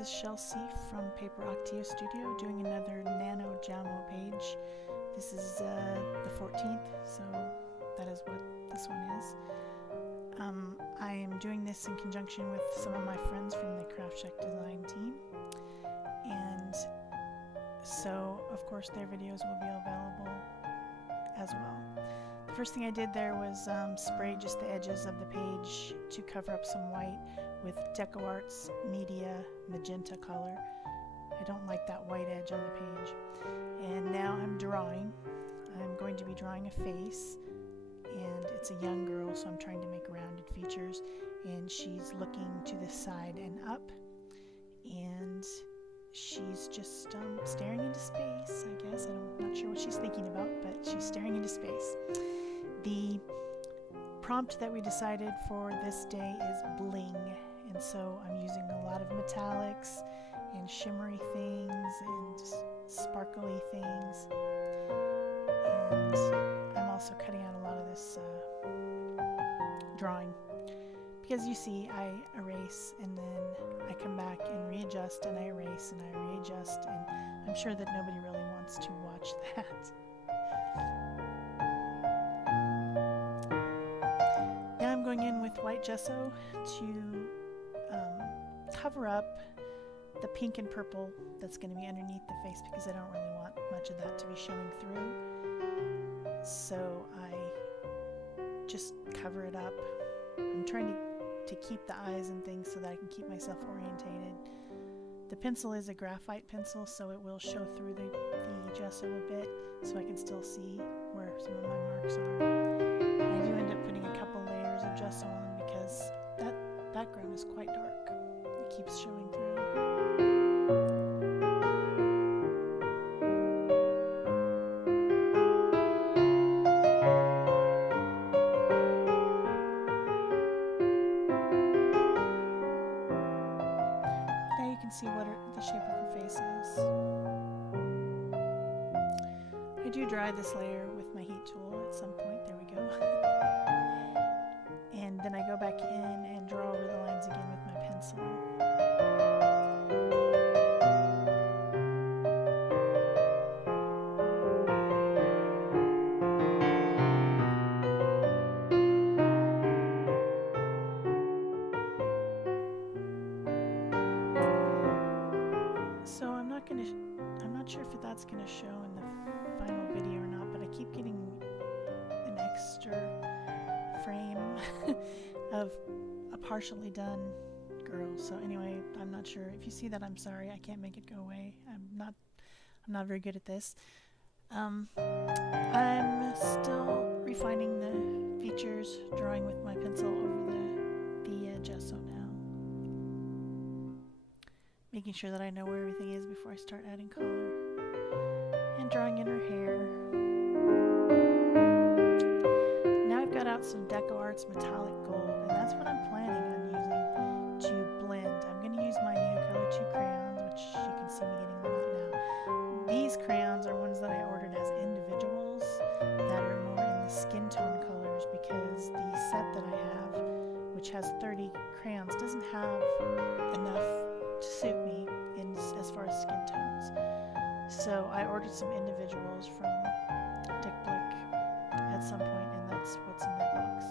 is Shel from Paper Octio Studio doing another nanojoumo page. This is the 14th, so that is what this one is. I am doing this in conjunction with some of my friends from the Craft Shack design team, and so of course their videos will be available as well. The first thing I did there was spray just the edges of the page to cover up some white with DecoArt's Media Magenta color. I don't like that white edge on the page. And now I'm drawing. I'm going to be drawing a face, and it's a young girl, so I'm trying to make rounded features, and she's looking to the side and up, and she's just staring into space, I guess. I'm not sure what she's thinking about, but she's staring into space. The prompt that we decided for this day is bling, and so I'm using a lot of metallics and shimmery things and sparkly things, and I'm also cutting out a lot of this drawing, because you see I erase and then I come back and readjust, and I erase and I readjust, and I'm sure that nobody really wants to watch that. Now I'm going in with white gesso to cover up the pink and purple that's going to be underneath the face, because I don't really want much of that to be showing through. So I just cover it up. I'm trying to keep the eyes and things so that I can keep myself orientated. The pencil is a graphite pencil, so it will show through the gesso a bit, so I can still see where some of my marks are. I do end up putting a couple layers of gesso on because that background is quite dark. It keeps showing through. Now you can see what the shape of her face is. I do dry this layer with my heat tool at some point. There we go. And then I go back in and draw over the lines again with my pencil. So I'm not sure if that's gonna show in the final video or not, but I keep getting an extra frame of a partially done girl. So anyway, I'm not sure. If you see that, I'm sorry. I can't make it go away. I'm not very good at this. I'm still refining the features, drawing with my pencil over the gesso now. Making sure that I know where everything is before I start adding color. And drawing in her hair. Now I've got out some DecoArt's metallic gold, and that's what I'm planning on using to blend. I'm going to use my Neocolor 2 crayons, which you can see me getting them out now. These crayons are ones that I ordered as individuals that are more in the skin tone colors, because the set that I have, which has 30 crayons, doesn't have enough to suit me as far as skin tones. So I ordered some individuals from Dick Blick at some point, and that's what's in that box.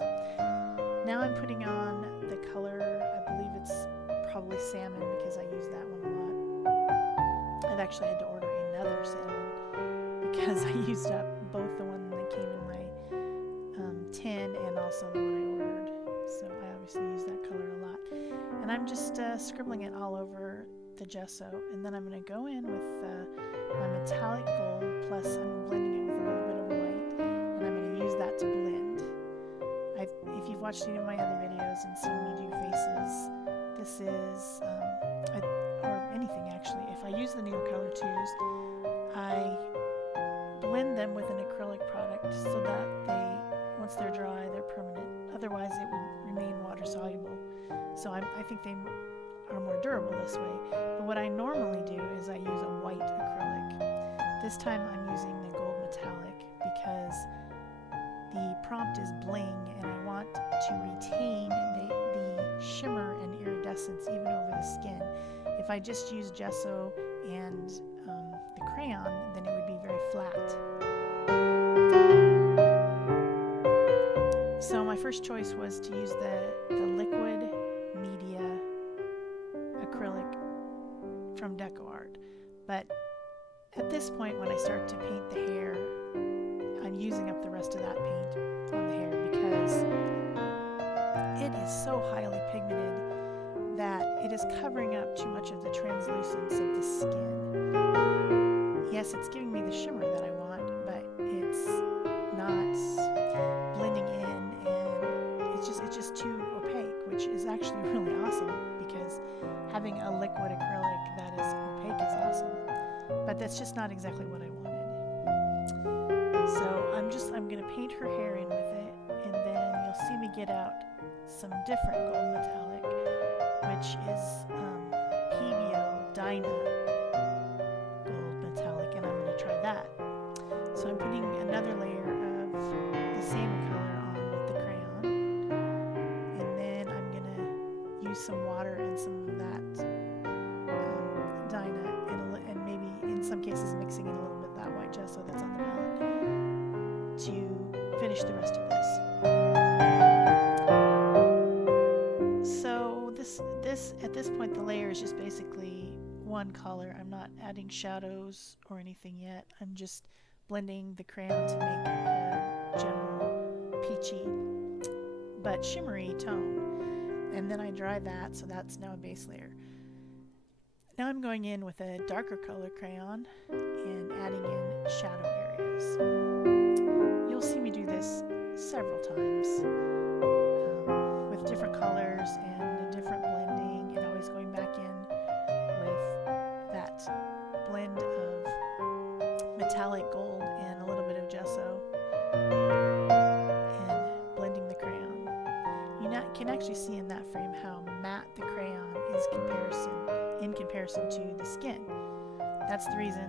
Now I'm putting on the color, I believe it's probably salmon, because I use that one a lot. I've actually had to order another salmon because I used up both the one that came in my tin and also the one I ordered. So I obviously use that color a lot. And I'm just scribbling it all over the gesso, and then I'm going to go in with my metallic gold, plus I'm blending it with a little bit of white, and I'm going to use that to blend. If you've watched any of my other videos and seen me do faces, this is, or anything actually, if I use the Neocolor 2s, I blend them with an acrylic product so that once they're dry, they're permanent. Otherwise it would remain water soluble. So I think they are more durable this way. But what I normally do is I use a white acrylic. This time I'm using the gold metallic because the prompt is bling, and I want to retain the shimmer and iridescence even over the skin. If if I just use gesso and the crayon, then it would be very flat. So my first choice was to use the liquid media acrylic from DecoArt. But at this point, when I start to paint the hair, I'm using up the rest of that paint on the hair because it is so highly pigmented that it is covering up too much of the translucence of the skin. Yes, it's giving me the shimmer that I want, but it's not blending in, and it's just too opaque, which is actually really awesome because having a liquid acrylic that is opaque is awesome. But that's just not exactly what I wanted. So I'm gonna paint her hair in with it, and then you'll see me get out some different gold metallic, which is PBO Dyna gold metallic, and I'm gonna try that. So I'm putting another layer of the same color on with the crayon, and then I'm gonna use some water and some of that Dyna, and maybe in some cases mixing in a little bit of that white gesso that's on the palette to finish the rest of this. So this at this point the layer is just basically one color. I'm not adding shadows or anything yet. I'm just blending the crayon to make a general peachy but shimmery tone. And then I dry that, so that's now a base layer. Now I'm going in with a darker color crayon and adding in shadow areas. You'll see me do this several times with different colors and different blending, and always going back in with that blend of metallic gold and a little bit of gesso and blending the crayon. You can actually see in that frame how matte the crayon is in comparison to the skin. That's the reason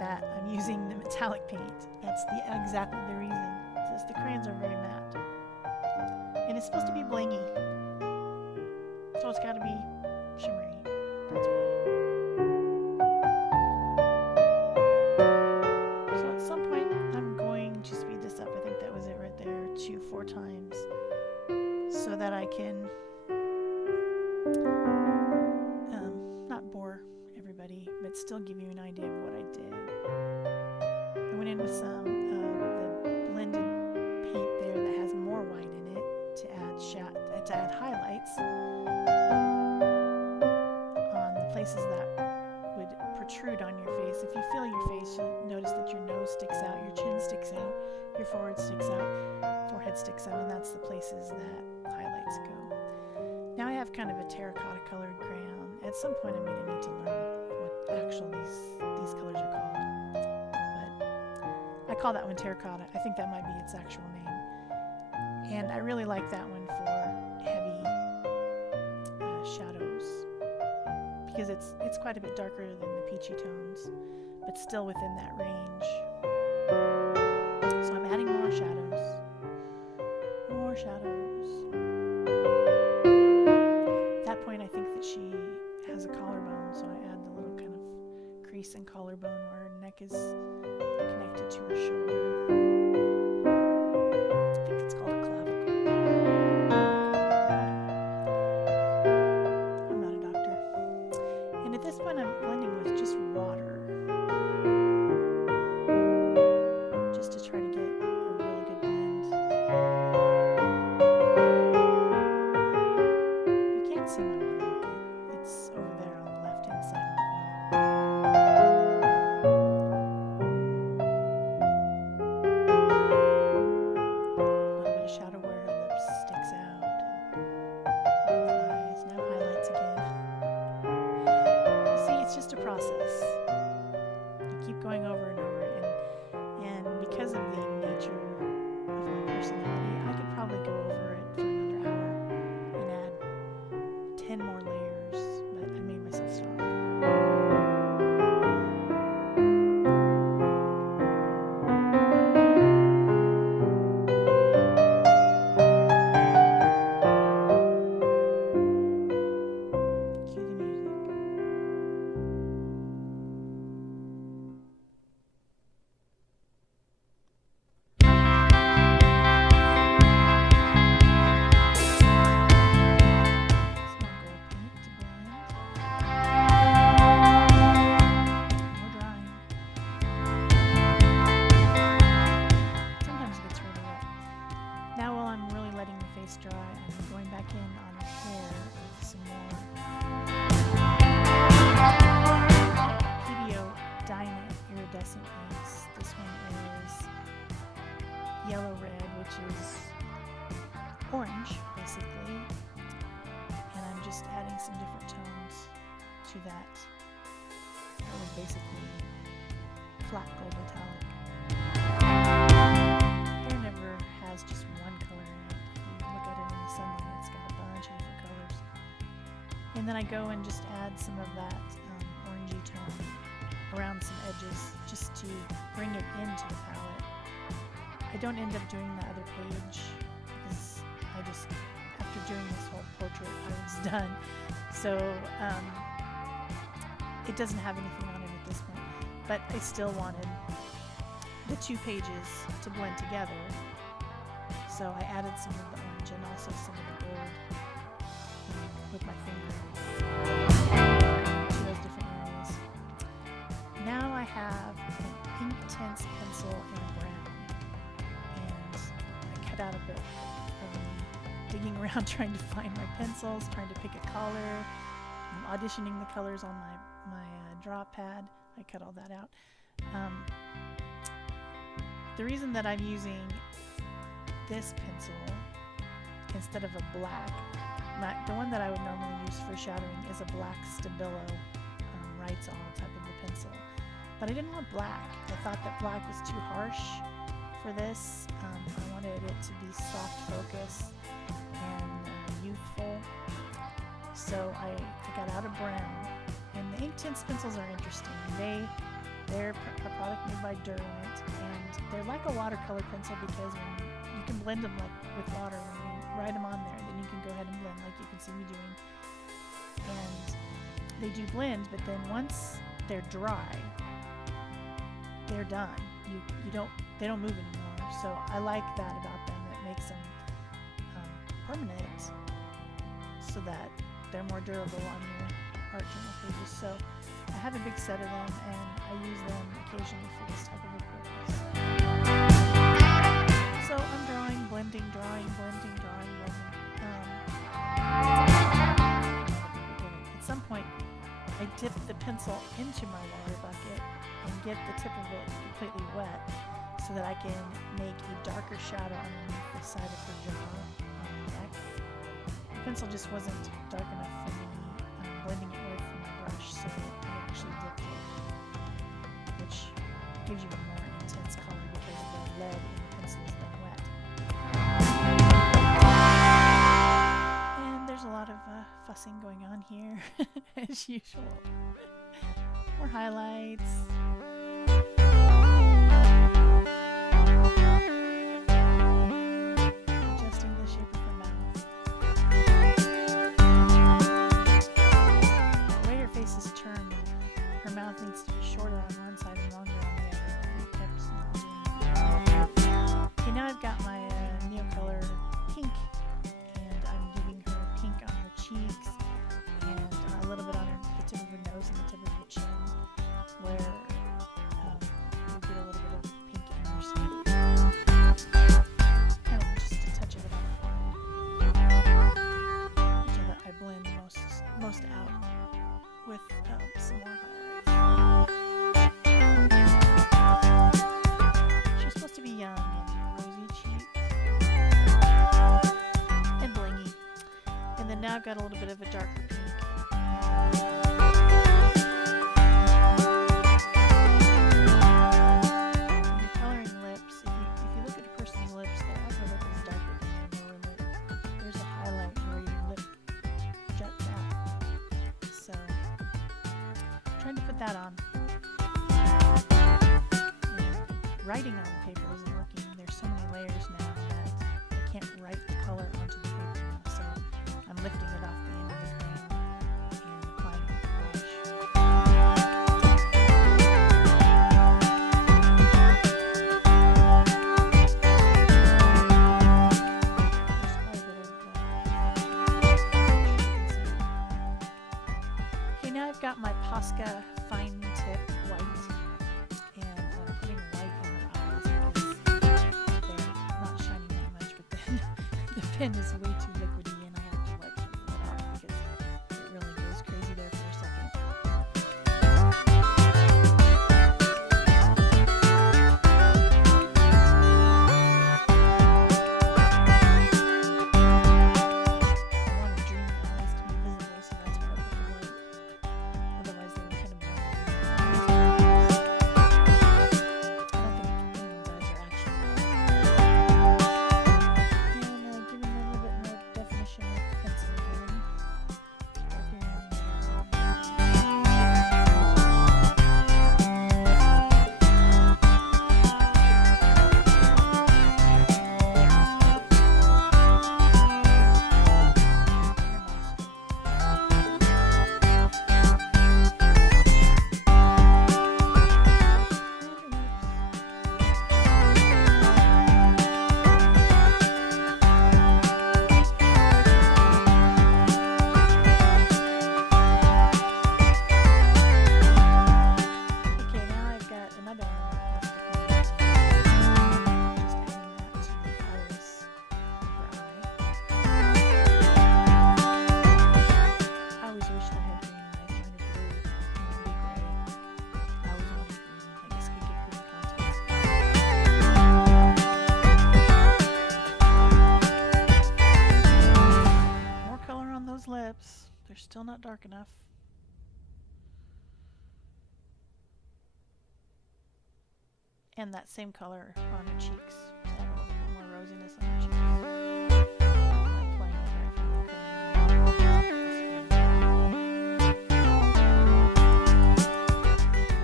that I'm using the metallic paint. That's exactly the reason. Because the crayons are very matte. And it's supposed to be blingy. So it's got to be shimmery. That's why. So at some point, I'm going to speed this up. I think that was it right there. 4 times. So that I can not bore everybody, but still give you an idea of what I did. I went in with some of the blended paint there that has more white in it to add highlights on the places that would protrude on your face. If you feel your face, you'll notice that your nose sticks out, your chin sticks out, your forehead sticks out, and that's the places that highlights go. Now I have kind of a terracotta colored crayon. At some point I'm going to need to learn what actually these colors are called. But I call that one terracotta. I think that might be its actual name. And I really like that one for heavy shadows because it's quite a bit darker than the peachy tones, but still within that range. So I'm adding more shadows. At that point I think that she has a collarbone, so I add the little kind of crease and collarbone where her neck is connected to her shoulder. I think it's called a clavicle. I'm not a doctor. And at this point I'm blending with just water, just to try to get a really good blend. You can't see my water bucket. It's over there on the left-hand side of the corner. A little bit of shadow where her lips sticks out, and her eyes. Now highlights again. You see, it's just a process. You keep going over and over, and because of the nature of my personality, I could probably go over it for another hour and add 10 more layers, but I made myself stop. Cue the music. basically flat gold metallic. Hair never has just one color in it. If you look at it in the sunlight, it's got a bunch of different colors. And then I go and just add some of that orangey tone around some edges just to bring it into the palette. I don't end up doing the other page because I just, after doing this whole portrait, I was done. So it doesn't have anything on it at this point. But I still wanted the 2 pages to blend together. So I added some of the orange and also some of the gold with my finger to those different areas. Now I have an Inktense pencil in brown, and I cut out a bit of me digging around trying to find my pencils, trying to pick a color. I'm auditioning the colors on my draw pad. I cut all that out. The reason that I'm using this pencil instead of a black, the one that I would normally use for shadowing is a black Stabilo Writes All type of a pencil. But I didn't want black. I thought that black was too harsh for this. I wanted it to be soft focus and youthful. So I got out a brown. And the Inktense pencils are interesting. They're a product made by Derwent, and they're like a watercolor pencil because when you can blend them like with water. When you write them on there, then you can go ahead and blend like you can see me doing. And they do blend, but then once they're dry, they're done. They don't move anymore. So I like that about them. It makes them permanent, so that they're more durable on your art journal pages. So I have a big set of them, and I use them occasionally for this type of a purpose. So I'm drawing, blending, drawing, blending, drawing, blending. At some point, I dip the pencil into my water bucket and get the tip of it completely wet so that I can make a darker shadow underneath the side of her jaw on the neck. The pencil just wasn't dark enough for me blending it with my brush, so I actually dipped it, which gives you a more intense color because the lead in the pencil has been wet. And there's a lot of fussing going on here, as usual. More highlights. Adjusting the shape of her mouth. The way her face is turned, her mouth needs to be shorter on one side and longer on the other. Okay, now I've got my Neocolor pink, and I'm giving her pink on her cheeks and a little bit on the tip of her nose and the tip of her chin, where you get a little bit of pink in your skin. Kind of just a touch of it on the forehead, so that I blend most out with some more highlights. She's supposed to be young and rosy cheeks and blingy. And then now I've got a little bit of a darker pink. When you're coloring lips, if you look at a person's lips, their upper lip is darker than their lower lip. There's a highlight where your lip juts out. So I'm trying to put that on. And writing on the paper isn't working. There's so many layers now that I can't write the color onto the paper now. So I'm lifting it off the end of the crayon and applying it with the brush. There's quite a bit of okay, now I've got my Posca fine tip white, and I'm putting white in her eyes because they're not shining that much, but then the pen is way too liquidy and I have to wipe it off because it really goes crazy there for a second. I want to dream eyes to be visible, so that's why I put the white. Otherwise, they would kind of blend in. still not dark enough. And that same color on her cheeks. To add a little bit more rosiness on her cheeks. I'm playing with her from the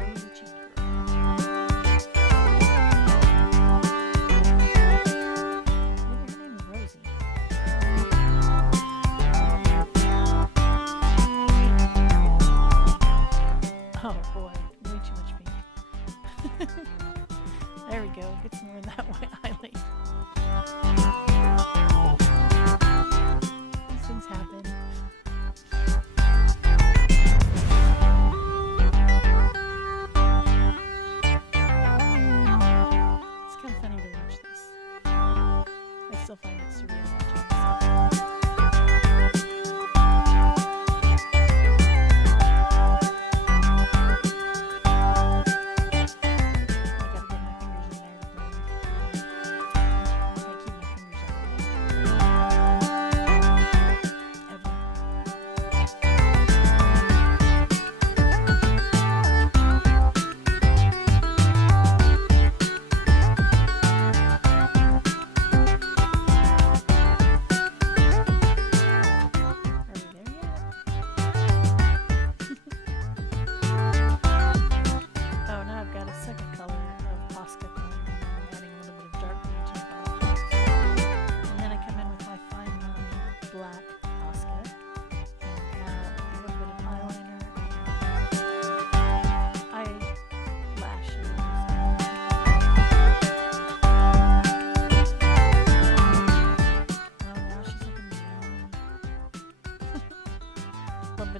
Rosy cheeked girl. Maybe her name is Rosie. Oh boy, way too much pink. There we go, get some more of that white highlight. These things happen. It's kind of funny to watch this. I still find it surreal watching this.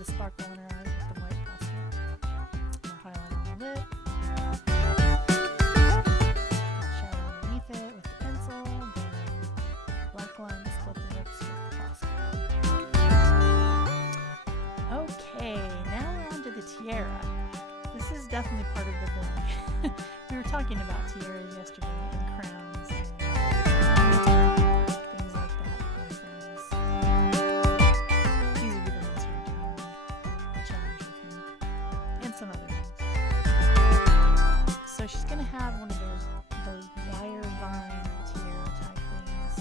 Sparkle in her eyes with the white Posca. More highlighter on the lip. Shadow underneath it with the pencil. Then black line to split the lips with the Posca. Okay, now we're on to the tiara. This is definitely part of the bling. We were talking about tiaras yesterday and crowns and things like that with my friends. These would be the ones who are doing the challenge with me. And some other ones. So she's going to have one of those wire vine tiara type things.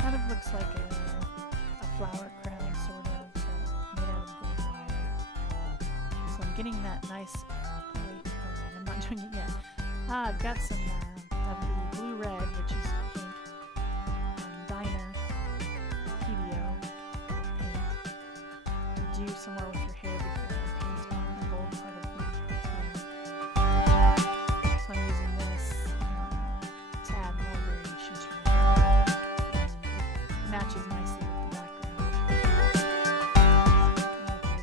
Kind of looks like a flower crown sort of, but made out of gold wire. So I'm getting that nice, wait, hold on, I'm not doing it yet. I've got some of the blue red, which is pink, Dyna PBO paint to do some more with her hair before I paint on the gold part of the hair. So I'm using this to add more variation to her hair, and it matches nicely with the background.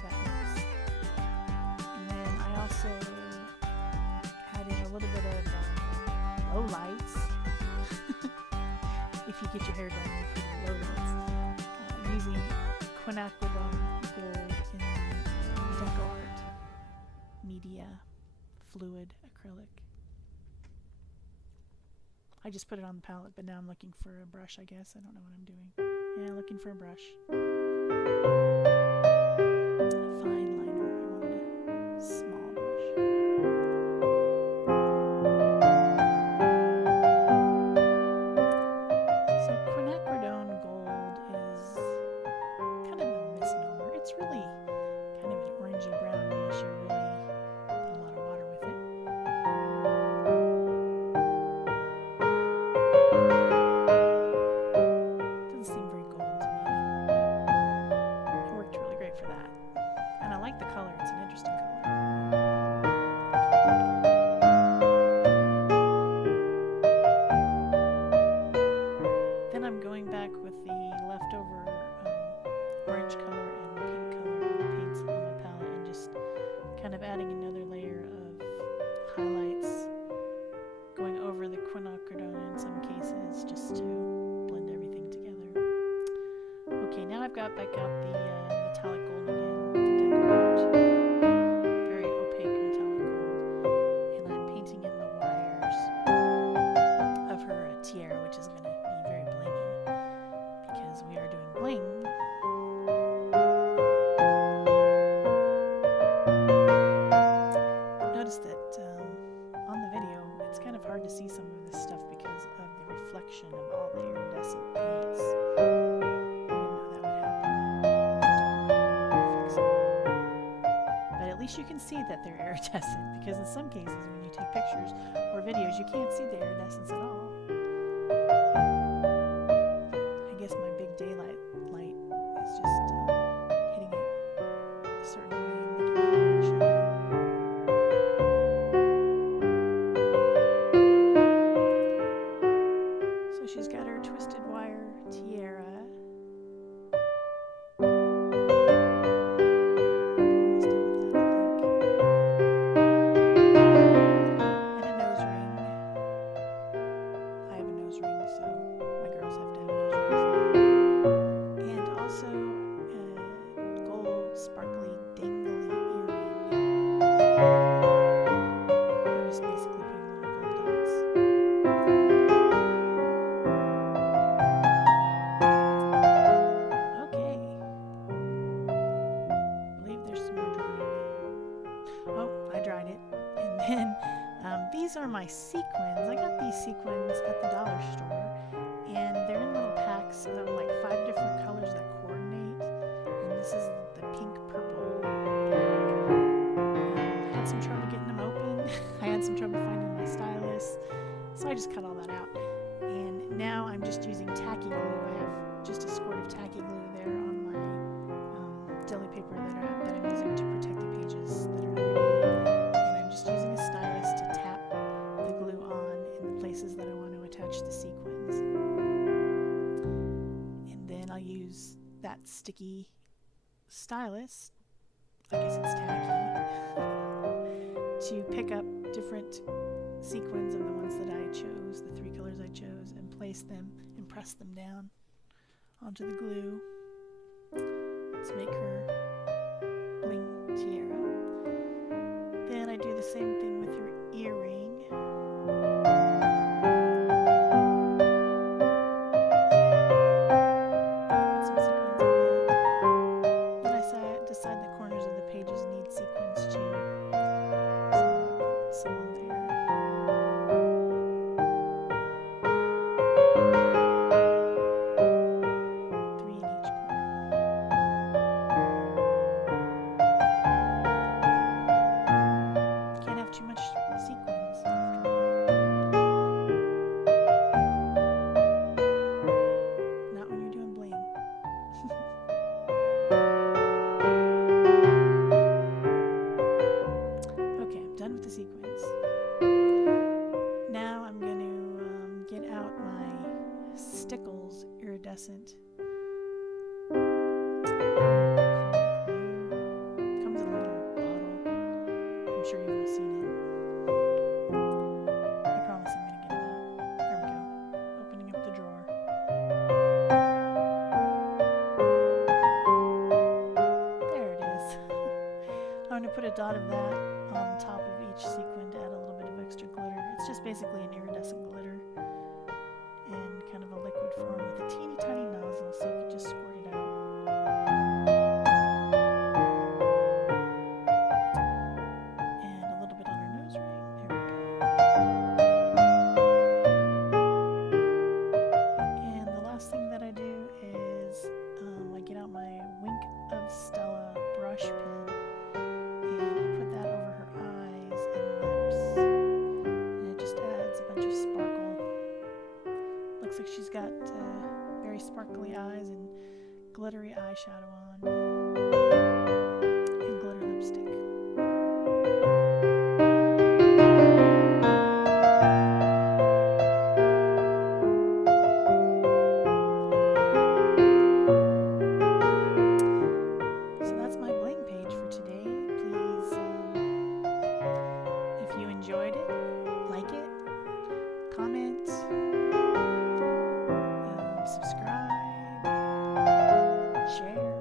That works. And then I also added a little bit of low lights. If you get your hair done for the low lights, using quinacridone gold in the Deco Art Media Fluid Acrylic. I just put it on the palette, but now I'm looking for a brush, I guess. I don't know what I'm doing. Yeah, looking for a brush. A fine liner. I wanted a small brush. So quinacridone gold is kind of a misnomer. It's really kind of an orangey brown unless you really put a lot of water with it. Doesn't seem very gold to me, but it worked really great for that. And I like the color. It's an interesting color. Then I'm going back with the leftover orange color and pink color paints on my palette and just kind of adding another layer of highlights, going over the quinacridone in some cases just to blend everything together. Okay, now I've got back out the metallic gold again, the Deco Art, very opaque metallic gold, and I'm painting in the wires of her tiara, which is going to be very blingy because we are doing bling. least you can see that they're iridescent, because in some cases when you take pictures or videos, you can't see the iridescence at all. I guess my big daylight light is just hitting it a certain way and making it very shiny. So she's got her twisted wire tiara. These are my sequins. I got these sequins at the dollar store, and they're in little packs of like 5 different colors that coordinate, and this is the pink purple pack. I had some trouble getting them open. I had some trouble finding my stylus, so I just cut all that out, and now I'm just using tacky glue. I have just a squirt of tacky glue there on my deli paper that I'm using to protect the pages that are underneath, and I'm just using a stylus to tap the glue on in the places that I want to attach the sequins. And then I'll use that sticky stylus, I guess it's tacky, to pick up different sequins of the ones that I chose, the 3 colors I chose, and place them and press them down onto the glue to make her bling tiara. Then I do the same thing with her earring. Put some sequins in that. Then I decide the corners of the pages need sequins too. So I put some on there. Too much sequins after all. Not when you're doing bling. Okay, I'm done with the sequins. Now I'm going to get out my Stickles iridescent. Comes in a little bottle. I'm sure you've all seen it. I promise I'm going to get it out. There we go. Opening up the drawer. There it is. I'm going to put a dot of that on top of each sequin to add a little bit of extra glitter. It's just basically an iridescent glitter in kind of a liquid form with a teeny tiny nozzle, so you can just squirt it out. Looks like she's got very sparkly eyes and glittery eyeshadow on and glitter lipstick. So that's my bling page for today. Please, if you enjoyed it, like it, comment, subscribe, share,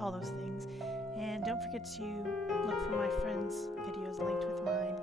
all those things. And don't forget to look for my friends' videos linked with mine.